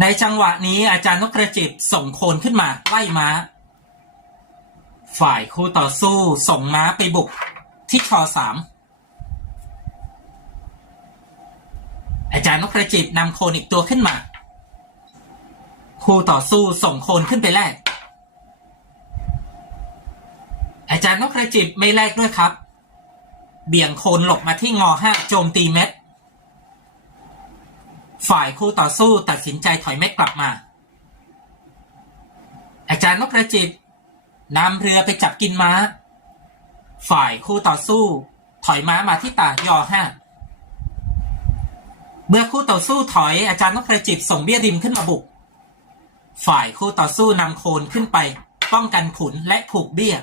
ในจังหวะนี้อาจารย์นกกระจิบส่งโคนขึ้นมาไล่ม้า ฝ่ายคู่ต่อสู้ส่งม้าไปบุกที่ชอสามอาจารย์นกกระจิบนำโคนอีกตัวขึ้นมา คู่ต่อสู้ส่งโคนขึ้นไปแลกอาจารย์นกกระจิบไม่แลกด้วยครับ เบี่ยงโคนหลบมาที่งอห้าโจมตีเม็ด ฝ่ายคู่ต่อสู้ตัดสินใจถอยเม็ดกลับมา อาจารย์นกกระจิบนำเรือไปจับกินม้า ฝ่ายคู่ต่อสู้ ถอยม้ามาที่ตายอห้าเมื่อคู่ต่อสู้ถอยอาจารย์นกกระจิบส่งเบี้ยริมขึ้นมาบุก ฝ่ายคู่ต่อสู้นำโคนขึ้นไป ป้องกันขุนและผูกเบี้ย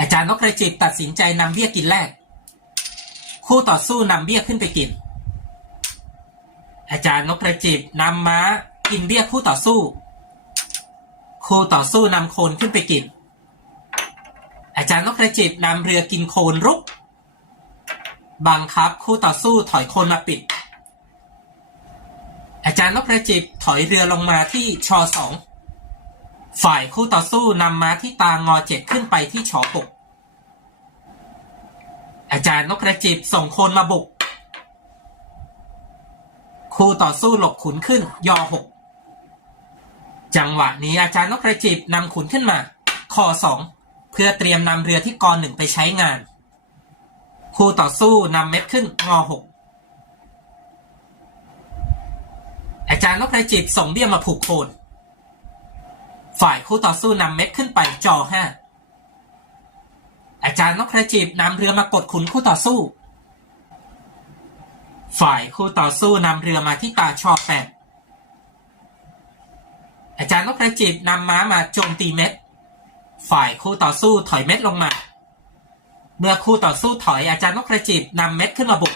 อาจารย์นกกระจิบตัดสินใจนำเบี้ยกินแรก คู่ต่อสู้นำเบี้ยขึ้นไปกิน อาจารย์นกกระจิบนำม้ากินเบี้ยคู่ต่อสู้คู่ต่อสู้นำโคนขึ้นไปกิน อาจารย์นกกระจิบนำเรือกินโคนรุก บังคับคู่ต่อสู้ถอยโคนมาปิด อาจารย์นกกระจิบถอยเรือลงมาที่ชอสองฝ่ายคู่ต่อสู้นำม้าที่ตางอเจ็ดขึ้นไปที่ชอหกอาจารย์นกกระจิบส่งโคนมาบุก คู่ต่อสู้หลบขุนขึ้นยอหกจังหวะนี้อาจารย์นกกระจิบนำขุนขึ้นมาคอสองเพื่อเตรียมนำเรือที่กอหนึ่งไปใช้งาน คู่ต่อสู้นำเม็ดขึ้นงอหกอาจารย์นกกระจิบส่งเบี้ยมาผูกโคนฝ่ายคู่ต่อสู้นำเม็ดขึ้นไปจอห้าอาจารย์นกกระจิบนำเรือมากดขุนคู่ต่อสู้ ฝ่ายคู่ต่อสู้นำเรือมาที่ตาชอแปดอาจารย์นกกระจิบนำม้ามาโจมตีเม็ด ฝ่ายคู่ต่อสู้ถอยเม็ดลงมา เมื่อคู่ต่อสู้ถอยอาจารย์นกกระจิบนำเม็ดขึ้นมาบุก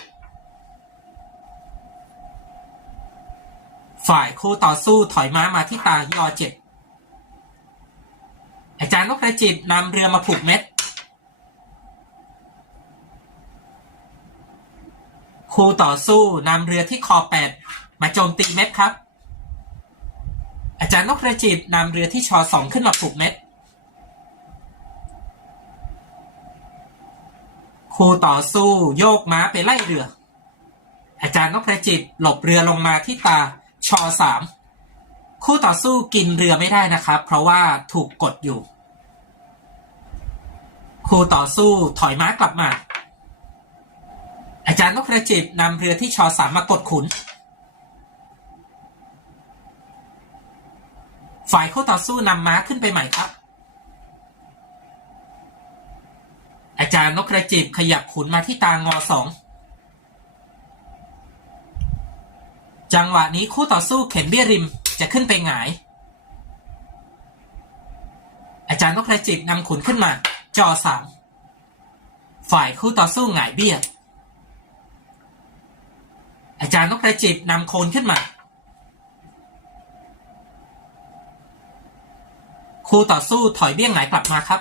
ฝ่ายคู่ต่อสู้ถอยม้ามาที่ตายอเจ็ดอาจารย์นกกระจิบนำเรือมาผูกเม็ด คู่ต่อสู้นำเรือที่คอแปดมาโจมตีเม็ดครับ อาจารย์นกกระจิบนำเรือที่ชอสองขึ้นมาผูกเม็ดคู่ต่อสู้โยกม้าไปไล่เรือ อาจารย์นกกระจิบหลบเรือลงมาที่ตาชอสามคู่ต่อสู้กินเรือไม่ได้นะครับ เพราะว่าถูกกดอยู่ คู่ต่อสู้ถอยม้ากลับมา อาจารย์นกกระจิบนำเรือที่ชอสามมากดขุน ฝ่ายคู่ต่อสู้นำม้าขึ้นไปใหม่ครับ อาจารย์นกกระจิบขยับขุนมาที่ตางอสอง จังหวะนี้คู่ต่อสู้เข็นเบี้ยริมจะขึ้นไปหงาย อาจารย์นกกระจิบนำขุนขึ้นมา จอสามฝ่ายคู่ต่อสู้หงายเบี้ย อาจารย์นกกระจิบนำโคนขึ้นมา คู่ต่อสู้ถอยเบี้ยหงายกลับมาครับ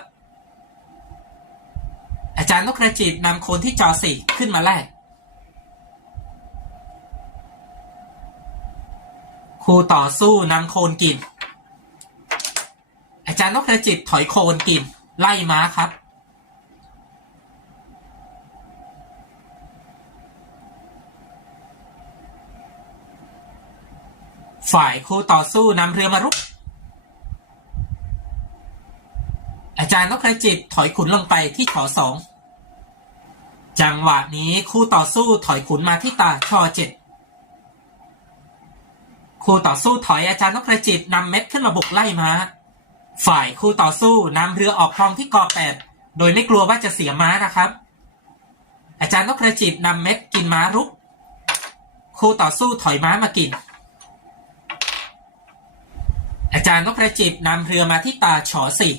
อาจารย์นกกระจิบนำโคนที่จอสี่ขึ้นมาแลกคู่ต่อสู้นำโคนกิน อาจารย์นกกระจิบถอยโคนกินไล่ม้าครับ ฝ่ายคู่ต่อสู้นำเรือมารุก อาจารย์นกกระจิบถอยขุนลงไปที่ขอสอง จังหวะนี้คู่ต่อสู้ถอยขุนมาที่ตาชอเจ็ดคู่ต่อสู้ถอยอาจารย์นกกระจิบนำเม็ดขึ้นมาบุกไล่ม้า ฝ่ายคู่ต่อสู้นำเรือออกคลองที่กอแปดโดยไม่กลัวว่าจะเสียม้านะครับ อาจารย์นกกระจิบนำเม็ดกินม้ารุก คู่ต่อสู้ถอยม้ามากิน อาจารย์นกกระจิบนำเรือมาที่ตาฉอสี่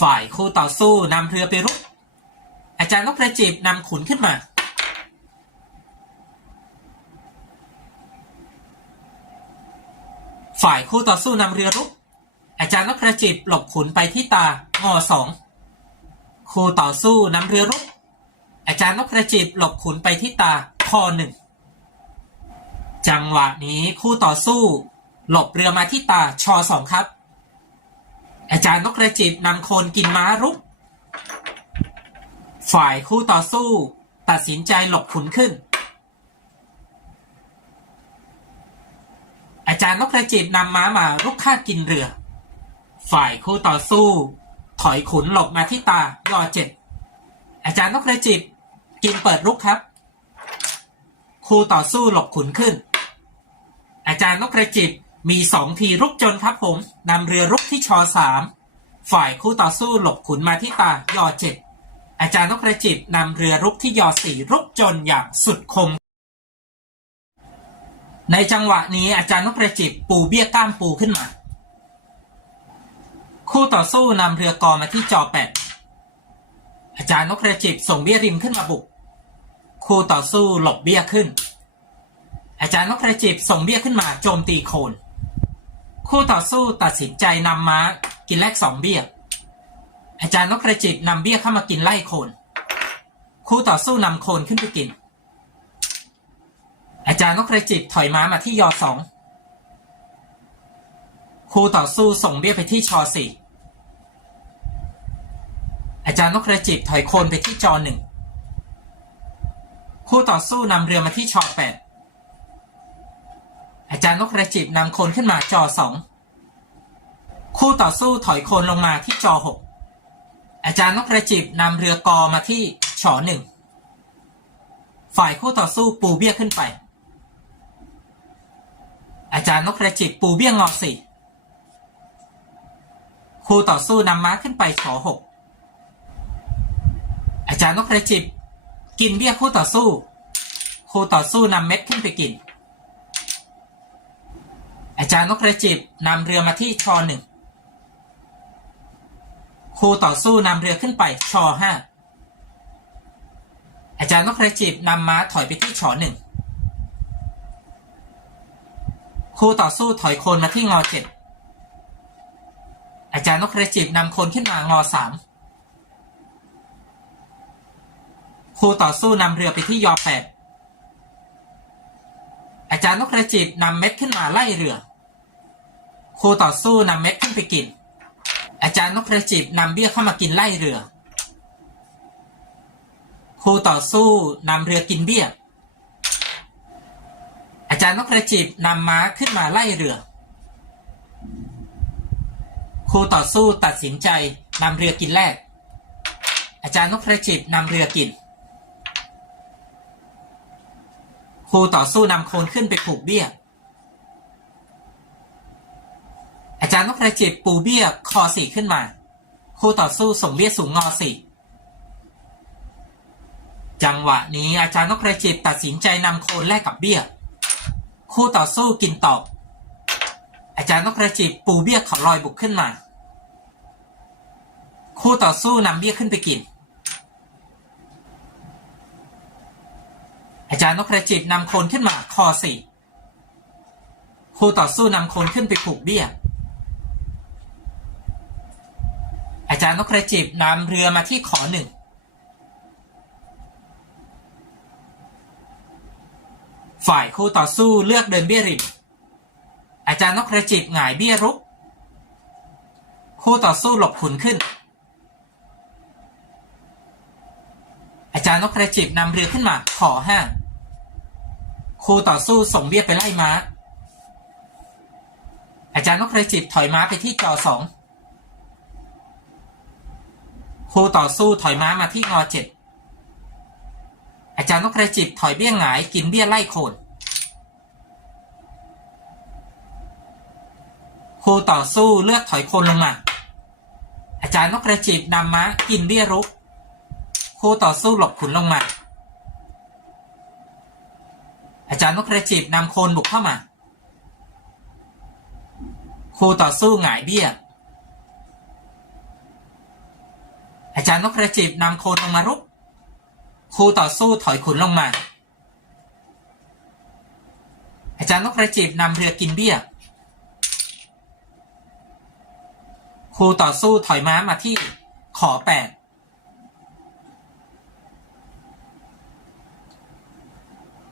ฝ่ายคู่ต่อสู้นำเรือไปรุก อาจารย์นกกระจิบนำขุนขึ้นมา ฝ่ายคู่ต่อสู้นำเรือรุก อาจารย์นกกระจิบหลบขุนไปที่ตางอสองคู่ต่อสู้นำเรือรุก อาจารย์นกกระจิบหลบขุนไปที่ตาคอหนึ่งจังหวะนี้คู่ต่อสู้ หลบเรือมาที่ตาชอสองครับ อาจารย์นกกระจิบนำโคนกินม้ารุก ฝ่ายคู่ต่อสู้ ตัดสินใจหลบขุนขึ้น อาจารย์นกกระจิบนำม้ามารุกฆ่ากินเรือ ฝ่ายคู่ต่อสู้ ถอยขุนหลบมาที่ตายอเจ็ดอาจารย์นกกระจิบกินเปิดรุกครับคู่ต่อสู้หลบขุนขึ้น อาจารย์นกกระจิบ มีสองทีรุกจนครับผมนำเรือรุกที่ชอสามฝ่ายคู่ต่อสู้หลบขุนมาที่ตายอเจ็ดอาจารย์นกกระจิบนำเรือรุกที่ยอสี่รุกจนอย่างสุดคม ในจังหวะนี้อาจารย์นกกระจิบปูเบี้ยก้ามปูขึ้นมา คู่ต่อสู้นำเรือกอมาที่จอแปดอาจารย์นกกระจิบส่งเบี้ยริมขึ้นมาบุก คู่ต่อสู้หลบเบี้ยขึ้น อาจารย์นกกระจิบส่งเบี้ยขึ้นมาโจมตีโคน คู่ต่อสู้ตัดสินใจนำม้ากินแลกสองเบี้ย อาจารย์นกกระจิบนำเบี้ยเข้ามากินไล่โคน คู่ต่อสู้นำโคนขึ้นไปกิน อาจารย์นกกระจิบถอยม้ามาที่ยอสอง คู่ต่อสู้ส่งเบี้ยไปที่ชอสี่ อาจารย์นกกระจิบถอยโคนไปที่จอหนึ่ง คู่ต่อสู้นำเรือมาที่ชอแปด อาจารย์นกกระจิบนำโคนขึ้นมาจอสองคู่ต่อสู้ถอยโคนลงมาที่จอหกอาจารย์นกกระจิบนำเรือกอมาที่ชอหนึ่งฝ่ายคู่ต่อสู้ปูเบี้ยขึ้นไป อาจารย์นกกระจิบปูเบี้ยงอสี่คู่ต่อสู้นำม้าขึ้นไปชอหกอาจารย์นกกระจิบกินเบี้ยคู่ต่อสู้ คู่ต่อสู้นำเม็ดขึ้นไปกิน จารย์นกกระจิบนำเรือมาที่ชอหนึ่งคู่ต่อสู้นำเรือขึ้นไปชอห้าอาจารย์นกกระจิบนำม้าถอยไปที่ชอหนึ่งคู่ต่อสู้ถอยโคนมาที่งอเจ็ดอาจารย์นกกระจิบนำโคนขึ้นมางอสามคู่ต่อสู้นำเรือไปที่ยอแปดอาจารย์นกกระจิบนำเม็ดขึ้นมาไล่เรือ คู่ต่อสู้นำเม็ดขึ้นไปกิน อาจารย์นกกระจิบนำเบี้ยเข้ามากินไล่เรือ คู่ต่อสู้นำเรือกินเบี้ย อาจารย์นกกระจิบนำม้าขึ้นมาไล่เรือ คู่ต่อสู้ตัดสินใจนำเรือกินแรก อาจารย์นกกระจิบนำเรือกิน คู่ต่อสู้นำโคนขึ้นไปผูกเบี้ย อาจารย์นกกระจิบปูเบี้ยคอสี่ขึ้นมา คู่ต่อสู้ส่งเบี้ยสูงงอสี่จังหวะนี้อาจารย์นกกระจิบตัดสินใจนำโคนแลกกับเบี้ย คู่ต่อสู้กินตอบอาจารย์นกกระจิบปูเบี้ยเขาลอยบุกขึ้นมา คู่ต่อสู้นำเบี้ยขึ้นไปกิน อาจารย์นกกระจิบนำโคนขึ้นมาคอสี่คู่ต่อสู้นำโคนขึ้นไปผูกเบี้ย อาจารย์นกกระจิบนำเรือมาที่ขอหนึ่งฝ่ายคู่ต่อสู้เลือกเดินเบี้ยริม อาจารย์นกกระจิบหงายเบี้ยรุก คู่ต่อสู้หลบขุนขึ้น อาจารย์นกกระจิบนำเรือขึ้นมาขอห้าคู่ต่อสู้ส่งเบี้ยไปไล่ม้า อาจารย์นกกระจิบถอยม้าไปที่จอสอง คู่ต่อสู้ถอยม้ามาที่งอเจ็ดอาจารย์นกกระจิบถอยเบี้ยงหงายกินเบี้ยไล่โคนคู่ต่อสู้เลือกถอยโคนลงมา อาจารย์นกกระจิบนำม้ากินเบี้ยรุกคู่ต่อสู้หลบขุนลงมา อาจารย์นกกระจิบนำโคนบุกเข้ามาคู่ต่อสู้หงายเบี้ย อาจารย์นกกระจิบนำโคนลงมารุกคู่ต่อสู้ถอยขุนลงมา อาจารย์นกกระจิบนำเรือกินเบี้ยคู่ต่อสู้ถอยม้ามาที่ขอแปด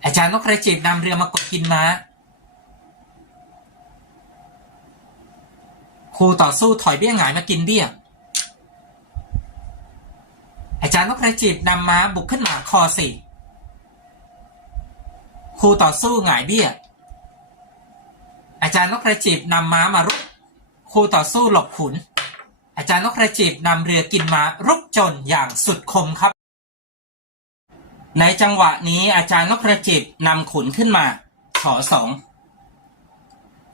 อาจารย์นกกระจิบนำเรือมากดกินม้าครูต่อสู้ถอยเบี้ยหงายมากินเบี้ยาจารย์นกกระจิบนำม้าบุกขึ้นมาคอสี่ครูต่อสู้หงายเบี้ย อาจารย์นกกระจิบนำม้ามารุกครูต่อสู้หลบขุน อาจารย์นกกระจิบนำเรือกินม้ารุกจนอย่างสุดคมครับ ในจังหวะนี้อาจารย์นกกระจิบนำขุนขึ้นมาขอสอง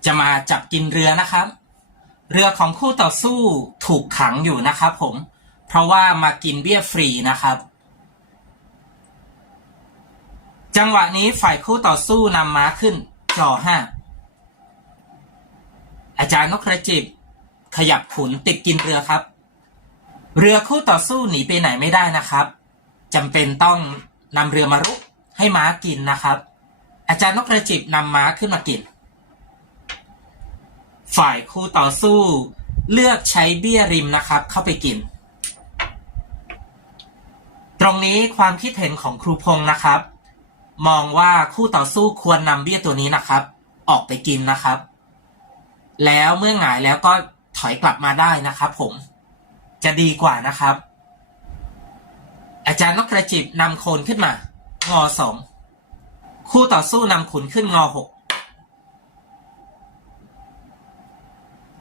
จะมาจับกินเรือนะครับ เรือของคู่ต่อสู้ถูกขังอยู่นะครับผม เพราะว่ามากินเบี้ยฟรีนะครับ จังหวะนี้ฝ่ายคู่ต่อสู้นำม้าขึ้นจอห้าอาจารย์นกกระจิบ ขยับขุนติดกินเรือครับ เรือคู่ต่อสู้หนีไปไหนไม่ได้นะครับจำเป็นต้องนำเรือมารุกให้ม้ากินนะครับ อาจารย์นกกระจิบนำม้าขึ้นมากิน ฝ่ายคู่ต่อสู้เลือกใช้เบี้ยริมนะครับ เข้าไปกิน ตรงนี้ความคิดเห็นของครูพงศ์นะครับ มองว่าคู่ต่อสู้ควรนำเบี้ยตัวนี้นะครับ ออกไปกินนะครับ แล้วเมื่อหงายแล้วก็ถอยกลับมาได้นะครับ ผมจะดีกว่านะครับ อาจารย์นกกระจิบนำโคนขึ้นมางอสองคู่ต่อสู้นำขุนขึ้นงอหก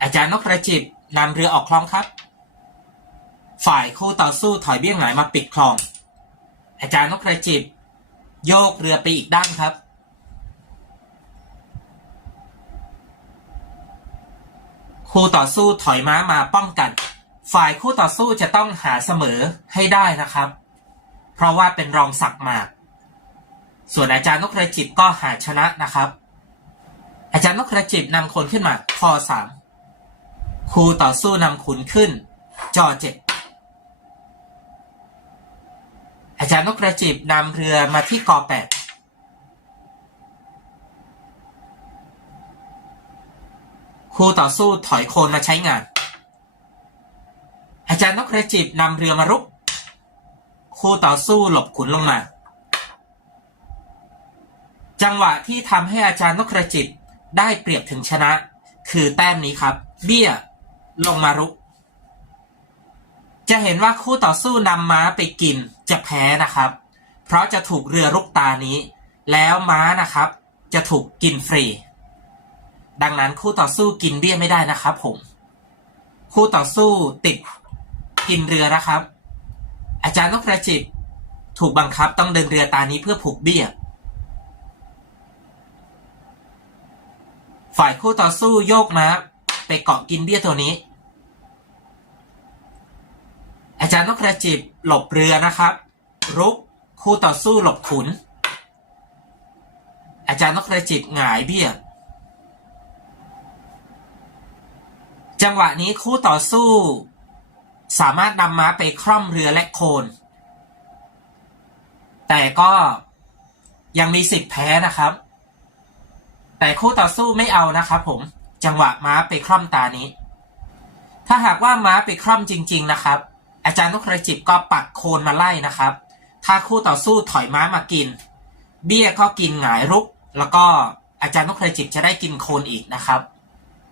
อาจารย์นกกระจิบนำเรือออกคลองครับ ฝ่ายคู่ต่อสู้ถอยเบี้ยงหงายมาปิดคลอง อาจารย์นกกระจิบ โยกเรือไปอีกด้านครับ คู่ต่อสู้ถอยม้ามาป้องกัน ฝ่ายคู่ต่อสู้จะต้องหาเสมอให้ได้นะครับ เพราะว่าเป็นรองสักหมากส่วนอาจารย์นกกระจิบก็หาชนะนะครับ อาจารย์นกกระจิบนำคนขึ้นมาคอสามคู่ต่อสู้นำขุนขึ้น จอเจ็ด จารย์นกกระจิบนำเรือมาที่กอแปดคู่ต่อสู้ถอยโคนมาใช้งาน อาจารย์นกกระจิบนำเรือมารุก คู่ต่อสู้หลบขุนลงมา จังหวะที่ทำให้อาจารย์นกกระจิบได้เปรียบถึงชนะ คือแต้มนี้ครับ เบี้ยลงมารุก จะเห็นว่าคู่ต่อสู้นำม้าไปกิน จะแพ้นะครับ เพราะจะถูกเรือรุกตานี้ แล้วม้านะครับ จะถูกกินฟรี ดังนั้นคู่ต่อสู้กินเบี้ยไม่ได้นะครับ ผม คู่ต่อสู้ติดกินเรือนะครับ อาจารย์นกกระจิบถูกบังคับต้องเดินเรือตานี้เพื่อผูกเบี้ย ฝ่ายคู่ต่อสู้โยกม้าไปเกาะกินเบี้ยตัวนี้ อาจารย์นกกระจิบหลบเรือนะครับ รุกคู่ต่อสู้หลบขุน อาจารย์นกกระจิบหงายเบี้ย จังหวะนี้คู่ต่อสู้ สามารถนำม้าไปคร่อมเรือและโคน แต่ก็ยังมีสิทธิ์แพ้นะครับ แต่คู่ต่อสู้ไม่เอานะครับผม จังหวะม้าไปคร่อมตานี้ ถ้าหากว่าม้าไปคร่อมจริง ๆ นะครับ อาจารย์นกกระจิบก็ปักโคนมาไล่นะครับ ถ้าคู่ต่อสู้ถอยม้ามากิน เบี้ยก็กินหงายรุก แล้วก็อาจารย์นกกระจิบจะได้กินโคนอีกนะครับ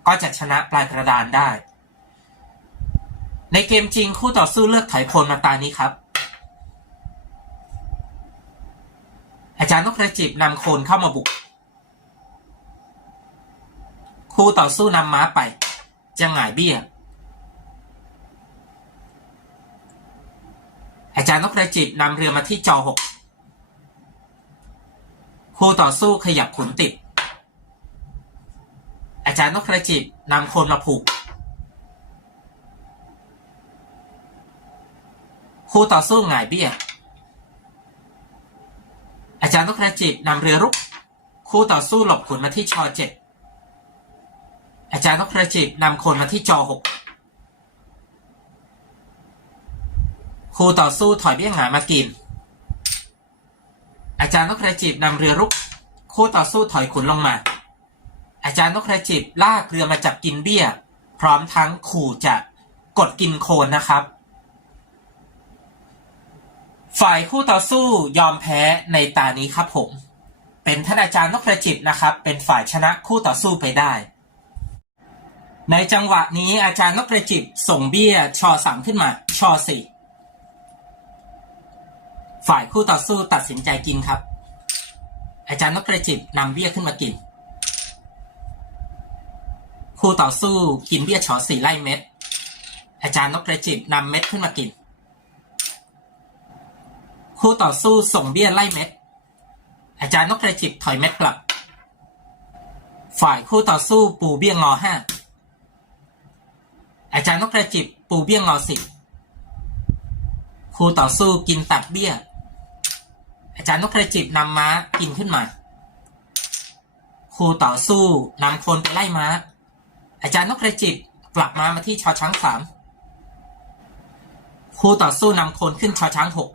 ก็จะชนะปลายกระดานได้ ในเกมจริงคู่ต่อสู้เลือกถอยโคนมาตานี้ครับ อาจารย์นกกระจิบนำโคนเข้ามาบุก คู่ต่อสู้นำม้าไปจะหงายเบี้ย อาจารย์นกกระจิบนำเรือมาที่จอหกคู่ต่อสู้ขยับขุนติด อาจารย์นกกระจิบนำโคนมาผูก คู่ต่อสู้หงายเบี้ย อาจารย์นกกระจิบนำเรือรุก คู่ต่อสู้หลบขุนมาที่ชอเจ็ดอาจารย์นกกระจิบนำโคนมาที่จอหก คู่ต่อสู้ถอยเบี้ยงหงามากิน อาจารย์นกกระจิบนำเรือรุก คู่ต่อสู้ถอยขุนลงมา อาจารย์นกกระจิบลากเรือมาจับกินเบี้ย พร้อมทั้งขู่จะกดกินโคนนะครับ ฝ่ายคู่ต่อสู้ยอมแพ้ในตานี้ครับผม เป็นท่านอาจารย์นพประจิตนะครับ เป็นฝ่ายชนะคู่ต่อสู้ไปได้ในจังหวะนี้อาจารย์นพประจิตส่งเบี้ยชอสามขึ้นมาชอสี่ ฝ่ายคู่ต่อสู้ตัดสินใจกินครับ อาจารย์นพประจิตนำเบี้ยขึ้นมากิน คู่ต่อสู้กินเบี้ยชอสี่ไล่เม็ด อาจารย์นพประจิตนำเม็ดขึ้นมากิน คู่ต่อสู้ส่งเบี้ยไล่เม็ด อาจารย์นกกระจิบถอยเม็ดกลับ ฝ่ายคู่ต่อสู้ปูเบี้ยงอห้าอาจารย์นกกระจิบปูเบี้ยงอสิบคู่ต่อสู้กินตัดเบี้ย อาจารย์นกกระจิบนำม้ากินขึ้นมา ครูต่อสู้นำคนไปไล่ม้า อาจารย์นกกระจิบกลับมามาที่ชอช้างสามครูต่อสู้นำคนขึ้นชอช้างหก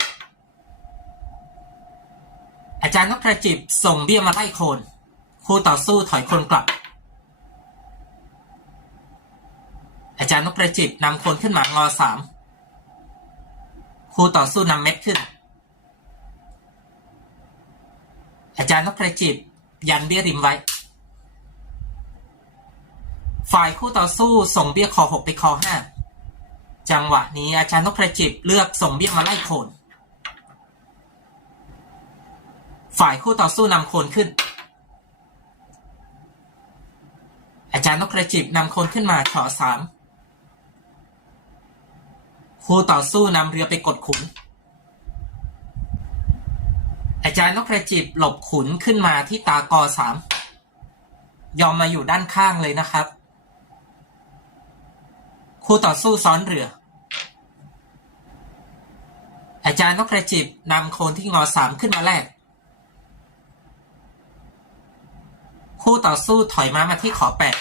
อาจารย์นกกระจิบส่งเบี้ยมาไล่โคนครูต่อสู้ถอยคนกลับ อาจารย์นกกระจิบนำคนขึ้นมางอสามครูต่อสู้นำเม็ดขึ้น อาจารย์นกกระจิบยันเบี้ยริมไว้ ฝ่ายคู่ต่อสู้ส่งเบี้ยคอหกไปคอห้าจังหวะนี้อาจารย์นกกระจิบเลือกส่งเบี้ยมาไล่โคน ฝ่ายคู่ต่อสู้นำโคนขึ้น อาจารย์นกกระจิบนำโคนขึ้นมาขอสามคู่ต่อสู้นำเรือไปกดขุน อาจารย์นกกระจิบหลบขุนขึ้นมาที่ตากอสามยอมมาอยู่ด้านข้างเลยนะครับ คู่ต่อสู้ซ้อนเรือ อาจารย์นกกระจิบนำโคนที่งอสามขึ้นมาแลกคู่ต่อสู้ถอยม้ามาที่ขอแปด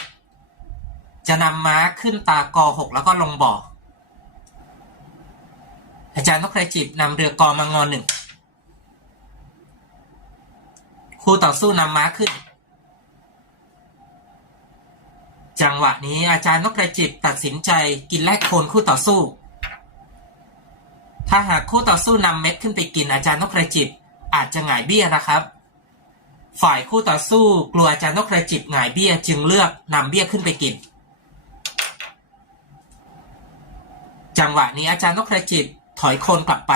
จะนำม้าขึ้นตากอหกแล้วก็ลงบ่อ อาจารย์นกกระจิบนำเรือกอมางอหนึ่ง คู่ต่อสู้นำม้าขึ้น จังหวะนี้อาจารย์นกกระจิบตัดสินใจกินแลกโคนคู่ต่อสู้ ถ้าหากคู่ต่อสู้นำเม็ดขึ้นไปกินอาจารย์นกกระจิบอาจจะหงายเบี้ยนะครับ ฝ่ายคู่ต่อสู้กลัวอาจารย์นกกระจิบหงายเบี้ยจึงเลือกนำเบี้ยขึ้นไปกิน จังหวะนี้อาจารย์นกกระจิบถอยโคนกลับไป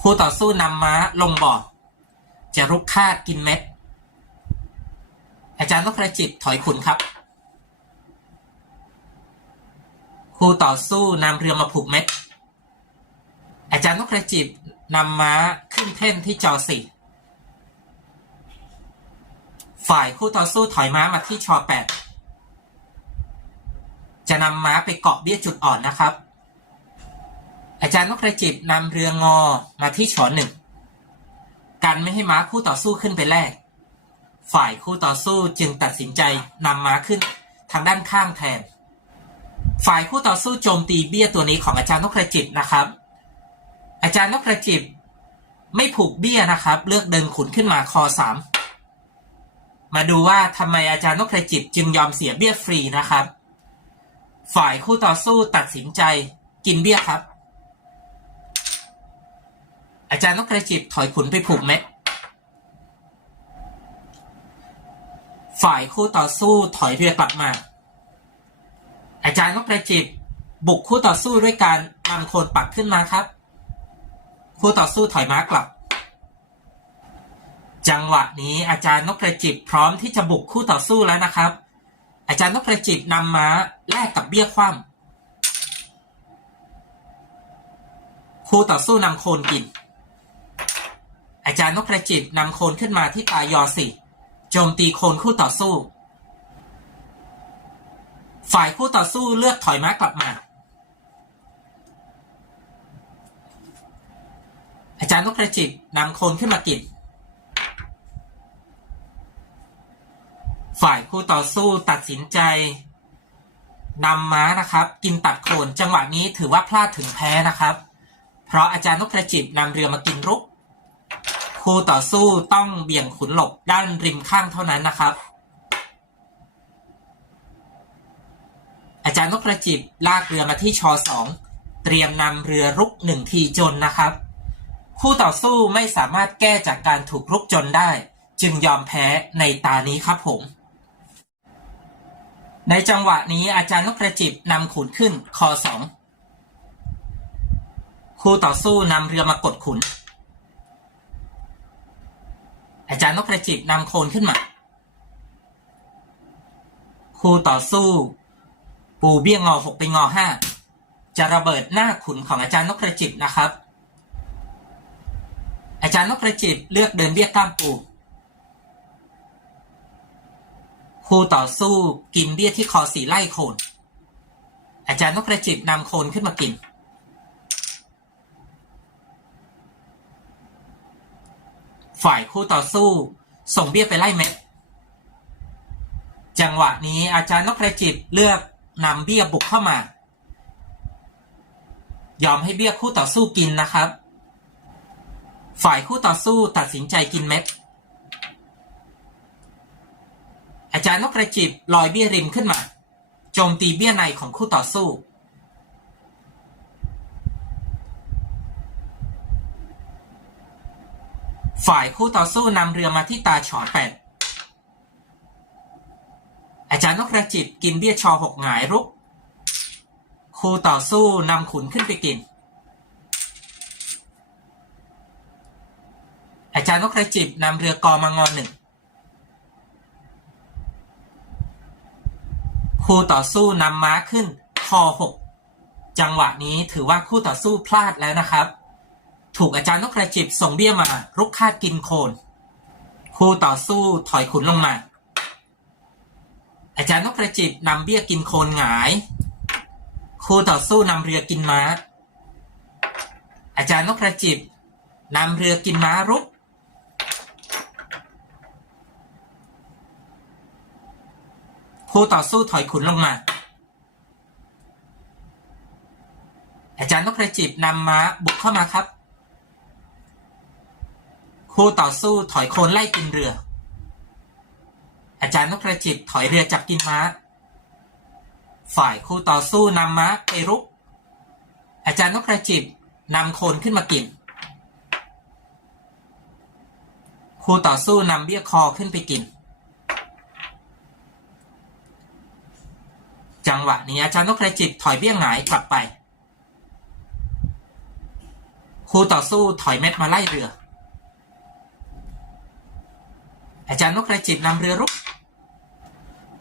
คู่ต่อสู้นำม้าลงบ่อ จะรุกคาดกินเม็ด อาจารย์นกกระจิบถอยขุนครับคู่ต่อสู้นำเรือมาผูกเม็ด อาจารย์นกกระจิบนำม้าขึ้นเท่นที่จอสี่ฝ่ายคู่ต่อสู้ถอยม้ามาที่ชอแปดจะนำม้าไปเกาะเบี้ยจุดอ่อนนะครับ อาจารย์นกกระจิบนำเรืองอมาที่ชอหนึ่ง กันไม่ให้ม้าคู่ต่อสู้ขึ้นไปแลกฝ่ายคู่ต่อสู้จึงตัดสินใจนำม้าขึ้นทางด้านข้างแทน ฝ่ายคู่ต่อสู้โจมตีเบี้ยตัวนี้ของอาจารย์นกกระจิบนะครับ อาจารย์นกกระจิบไม่ผูกเบี้ยนะครับ เลือกเดินขุนขึ้นมาคอสามมาดูว่าทำไมอาจารย์นกกระจิบจึงยอมเสียเบี้ยฟรีนะครับ ฝ่ายคู่ต่อสู้ตัดสินใจกินเบี้ยครับ อาจารย์นกกระจิบถอยขุนไปผูกเม็ด ฝ่ายคู่ต่อสู้ถอยเรือกลับมา อาจารย์นกกระจิบบุกคู่ต่อสู้ด้วยการนำโคนปักขึ้นมาครับ คู่ต่อสู้ถอยม้ากลับ จังหวะนี้อาจารย์นกกระจิบพร้อมที่จะบุกคู่ต่อสู้แล้วนะครับ อาจารย์นกกระจิบนำม้าแลกกับเบี้ยคว่ำคู่ต่อสู้นำโคนกิน อาจารย์นกกระจิบนำโคนขึ้นมาที่ตายอสี่โจมตีโคนคู่ต่อสู้ ฝ่ายคู่ต่อสู้เลือกถอยม้ากลับมา อาจารย์นกกระจิบนำโคนขึ้นมากินฝ่ายคู่ต่อสู้ตัดสินใจนำม้านะครับ กินตัดโคนจังหวะนี้ถือว่าพลาดถึงแพ้นะครับ เพราะอาจารย์นกกระจิบนำเรือมากินรุก คู่ต่อสู้ต้องเบี่ยงขุนหลบด้านริมข้างเท่านั้นนะครับ อาจารย์นกกระจิบลากเรือมาที่ชอสองเตรียมนำเรือรุกหนึ่งทีจนนะครับ คู่ต่อสู้ไม่สามารถแก้จากการถูกรุกจนได้ จึงยอมแพ้ในตานี้ครับผม ในจังหวะนี้อาจารย์นกกระจิบนำขุนขึ้นคอสองคู่ต่อสู้นำเรือมากดขุน อาจารย์นกกระจิบนำโคนขึ้นมา คู่ต่อสู้ ปูเบี้ยงอหกไปงอห้าจะระเบิดหน้าขุนของอาจารย์นกกระจิบนะครับ อาจารย์นกกระจิบเลือกเดินเบี้ยกล้ามปูคู่ต่อสู้กินเบี้ยที่คอสีไล่โคน อาจารย์นกกระจิบนำโคนขึ้นมากิน ฝ่าย คู่ต่อสู้ ส่งเบี้ยไปไล่เม็ดจังหวะนี้อาจารย์นกกระจิบเลือกนำเบี้ยบุกเข้ามา ยอมให้เบี้ยคู่ต่อสู้กินนะครับ ฝ่ายคู่ต่อสู้ตัดสินใจกินเม็ดอาจารย์นกกระจิบลอยเบี้ยริมขึ้นมาโจมตีเบี้ยในของคู่ต่อสู้ ฝ่ายคู่ต่อสู้นำเรือมาที่ตาฉอแปดอาจารย์นกกระจิบกินเบี้ยชอหกหงายรุก คู่ต่อสู้นำขุนขึ้นไปกิน อาจารย์นกกระจิบนำเรือกอมางอนหนึ่ง คู่ต่อสู้นำม้าขึ้นคอหก จังหวะนี้ถือว่าคู่ต่อสู้พลาดแล้วนะครับ ถูกอาจารย์นกกระจิบส่งเบี้ยมา รุกคากินโคน คู่ต่อสู้ถอยขุนลงมา อาจารย์นกกระจิบนำเบี้ยกินโคนหงาย คู่ต่อสู้นำเรือกินม้า อาจารย์นกกระจิบนำเรือกินม้ารุก คู่ต่อสู้ถอยขุนลงมา อาจารย์นกกระจิบนำม้าบุกเข้ามาครับ คู่ต่อสู้ถอยโคนไล่กินเรือ อาจารย์นกกระจิบถอยเรือจับกินม้า ฝ่ายคู่ต่อสู้นำม้าไปรุก อาจารย์นกกระจิบนำโคนขึ้นมากิน คู่ต่อสู้นำเบี้ยคอขึ้นไปกิน จังหวะนี้อาจารย์นกกระจิบถอยเบี้ยหงายกลับไป คู่ต่อสู้ถอยเม็ดมาไล่เรือ อาจารย์นกกระจิบนำเรือรุก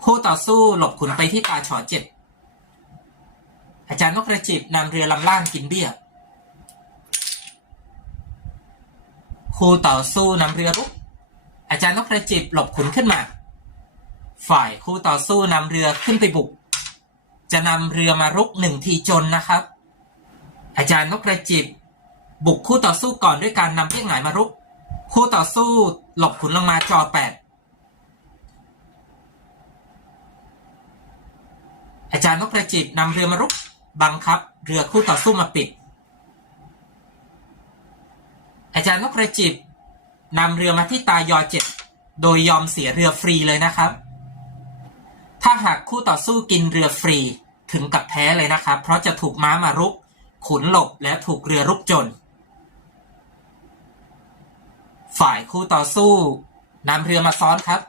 คู่ต่อสู้หลบขุนไปที่ตาฉอเจ็ด อาจารย์นกกระจิบนำเรือลำล่างกินเบี้ย คู่ต่อสู้นำเรือรุก อาจารย์นกกระจิบหลบขุนขึ้นมา ฝ่ายคู่ต่อสู้นำเรือขึ้นไปบุก จะนำเรือมารุกหนึ่งทีจนนะครับ อาจารย์นกกระจิบบุกคู่ต่อสู้ก่อนด้วยการนำเบี้ยหงายมารุก คู่ต่อสู้หลบขุนลงมาจอแปดอาจารย์นกกระจิบนำเรือมารุกบังคับ เรือคู่ต่อสู้มาปิด อาจารย์นกกระจิบนำเรือมาที่ตายอเจ็ดโดยยอมเสียเรือฟรีเลยนะครับ ถ้าหากคู่ต่อสู้กินเรือฟรีถึงกับแพ้เลยนะครับ เพราะจะถูกม้ามารุก ขุนหลบและถูกเรือรุกจน ฝ่ายคู่ต่อสู้นำเรือมาซ้อนครับ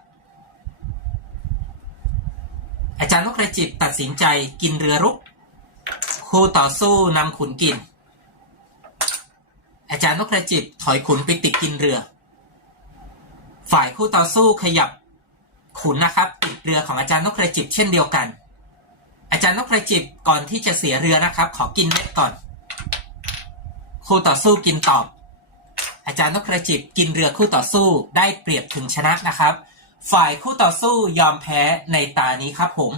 อาจารย์นกกระจิบตัดสินใจกินเรือรุก คู่ต่อสู้นำขุนกิน อาจารย์นกกระจิบถอยขุนไปติดกินเรือ ฝ่ายคู่ต่อสู้ขยับขุนนะครับติดเรือของอาจารย์นกกระจิบเช่นเดียวกัน อาจารย์นกกระจิบก่อนที่จะเสียเรือนะครับ ขอกินเม็ดก่อน คู่ต่อสู้กินตอบ อาจารย์นกกระจิบกินเรือคู่ต่อสู้ได้เปรียบถึงชนะนะครับ ฝ่ายคู่ต่อสู้ยอมแพ้ในตานี้ครับผม